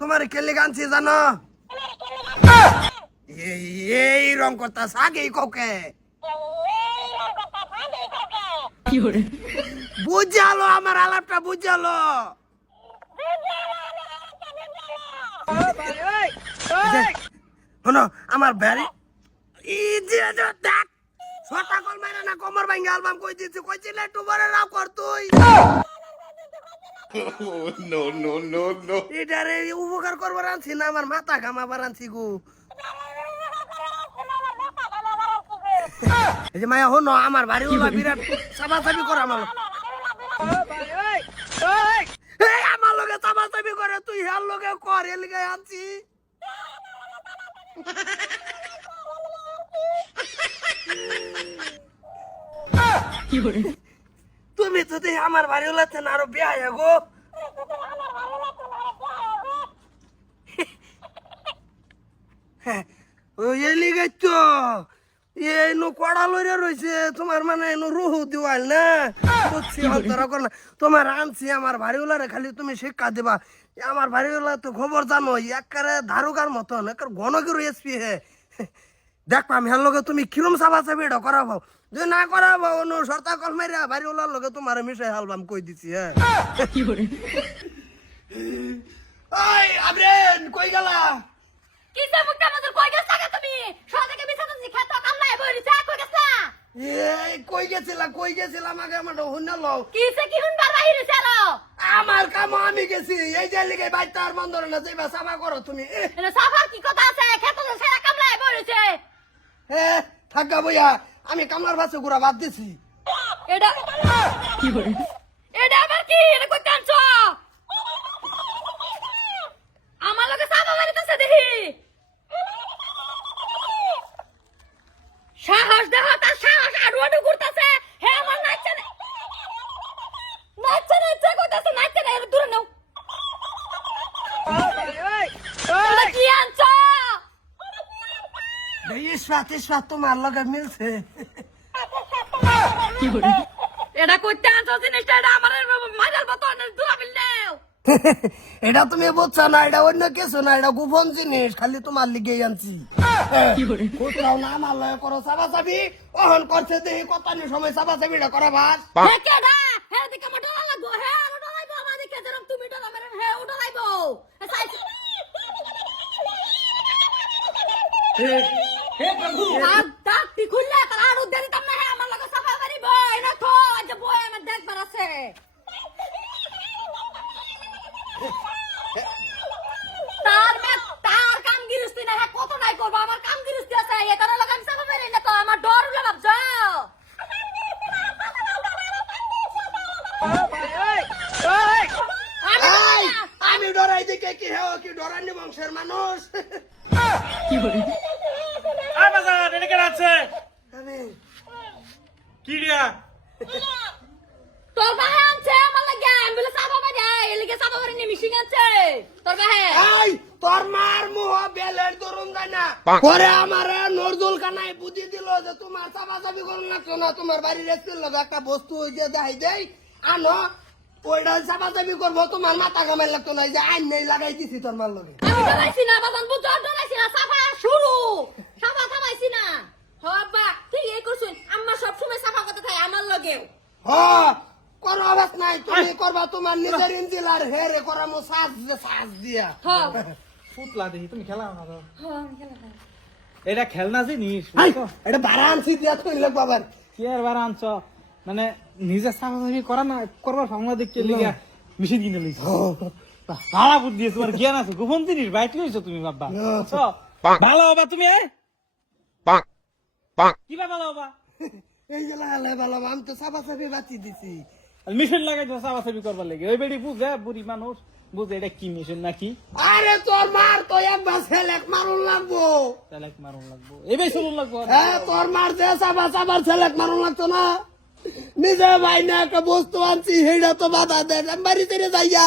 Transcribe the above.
তোমার কেলে গানছি জানো এই রং করতা আগেই কাউকে বুঝালো আমার আলাপটা বুঝালো শোনো আমার ব্যারি দেখ ছটা কল মারা না কোমর ভাঙ্গে অ্যালবাম কই দিছি কইছিলে একটু বড় রাও কর তুই No, no, no, no. এটারে উপকার করবার আনছি না আমার মাথা ঘামাবার আনছি গো এই যে মায়া হনো আমার বাড়ি ওলা বিরাট চাপাচাপি করে আমার এই আমার লগে চাপাচাপি করে তুই হের লগে কর এর লগে আনছি তুমি তো দেখি আমার বাড়ি ওলাতে না আরো বিয়া গো ওই লিগে তো এনো কড়া লইরে রইছে তোমার মানে এনো রুহু দিওয়াল না বুঝছি হতরা কর না তোমার আনছি আমার বাড়িওয়ালারে খালি তুমি শিক্ষা দিবা আমার বাড়িওয়ালা তো খবর জানো একবারে ধারুকার মতন একবার ঘন করে এসপি হে দেখবা আমি হের লগে তুমি কিরম চাবা চাবি এটা করাবো যদি না করাবো অন্য সর্তা কল মাইরা বাড়িওয়ালার লগে তোমার মিশাই হালবাম কই দিছি হ্যাঁ ওই আবরেন কই গেলা কিসে মুখটা মজুর কই গেছ টাকা তুমি সদাকে বিছানা জি খেত কামলাই বইরি চা কই গেছ এই কই গেছিলাম আগে আমার হুন্না লও কিসে কি হুনবার বাইরে চলো আমার কাম আমি গেছি এই যে লিগে বাইতে আর বন্ধ না যাইবা সামা করো তুমি এনে সাফার কি কথা আছে খেত সেরা কামলাই বইরিছে থাকা বইয়া আমি কামলার বাসে ঘুরা বাদ দিছি এটা কি বলে এটা আবার কি এটা কই কাঞ্চ আমার লগে সাবা মারিতেছে দেখি সাহস দেখো তার সাহস আড়ু আড়ু ঘুরতেছে হে আমার নাচছে কইতাছে নাচছে না এর দূরে নাও তোমরা কি আনছো ইসরাত তোমার লগে মিলছে এটা কইতে আনছো জিনিসটা এটা আমার মাইরাল মতো দূরাবিল নাও এটা তুমি বুঝছো না এটা অন্য কিছু না এটা গোপন জিনিস খালি তোমার লিগে আনছি কোথাও না আমার লগে করো চাবা চাবি ওহন করছে দেখি কতানি সময় চাবা চাবিটা করা ভাস হে কেডা হে দিকে মটো লাগবো হে ওটা লাইবো আমার দিকে যেরকম তুমি ডলা মেরেন হে ওটা লাইবো হে প্রভু ডাক্তি খুললে তার আর উদ্ধারি তাম না হে আমার লগে সাফা করিব এনা তো আজ বই আমার দেখবার আছে তার কাম গিরস্তি না হে কত নাই করব আমার কাম গিরস্তি আছে এটার লগে আমি সাফা করি না তো আমার ডর উঠে ভাবছো আমি ডরাই দিকে কি হে কি ডরানি বংশের মানুষ আয় বাজার এটা কেন আছে আমি কি দিয়া তোর বাহে আনছে আমার লাগে আমি বলে সাফা বাজে এর লাগে সাফা করে নিয়ে মিশিং আছে তোর বাহে এই তোর মার মুহ বেলের দরুন যায় না পরে আমারে নজরুল কানাই বুদ্ধি দিল যে তোমার চাপা চাপি করুন না কেন তোমার বাড়ির রেস্টের লগে একটা বস্তু ওই যে দেখাই দেই আনো ওইটা চাপা চাপি করবো তোমার মাথা কামাই লাগতো না যে আইন নেই লাগাই দিছি তোর মার লগে আমি ডরাইছি না বাজান বুঝো ডরাইছি না সাফা শুরু সাফা থামাইছি না হবা তুই এই করছিস আম্মা সব সময় সাফা করতে থাকে আমার লগেও হ করো অবস্থ নাই তুমি করবা তোমার নিজের ইঞ্জিলার হেরে করামো সাজ দিয়া হ্যাঁ ফুটলা দেখি তুমি খেলা না তো হ্যাঁ খেলা এটা খেলনা জিনিস এটা ভাড়া আনছি দিয়া তুই লাগবো আবার কি আর বার আনছ মানে নিজে সাফাসাফি করা না করবার ফাংলা দেখতে লিগা মেশিন কিনে লইছ ভালো বুদ্ধি আছে তোমার জ্ঞান আছে গোপন জিনিস বাইট লইছো তুমি বাবা ভালো হবা তুমি কি বা ভালো হবা এই যে লাগালে ভালো আমি তো চাপা চাপি বাঁচি দিছি মেশিন লাগাই তো সাফাসাফি করবার লাগে ওই বেড়ি বুঝে বুড়ি মানুষ বুঝে এটা কি মেশিন নাকি আরে তোর মার তো একবার ছেলেক মারুন লাগবো তাহলে মারুন লাগবো এবার চলুন লাগবো হ্যাঁ তোর মার যে চাপা চাপার ছেলেক মারুন লাগতো না নিজে ভাই না একটা বস্তু আনছি সেইটা তো বাধা দেয় বাড়ি ছেড়ে যাইয়া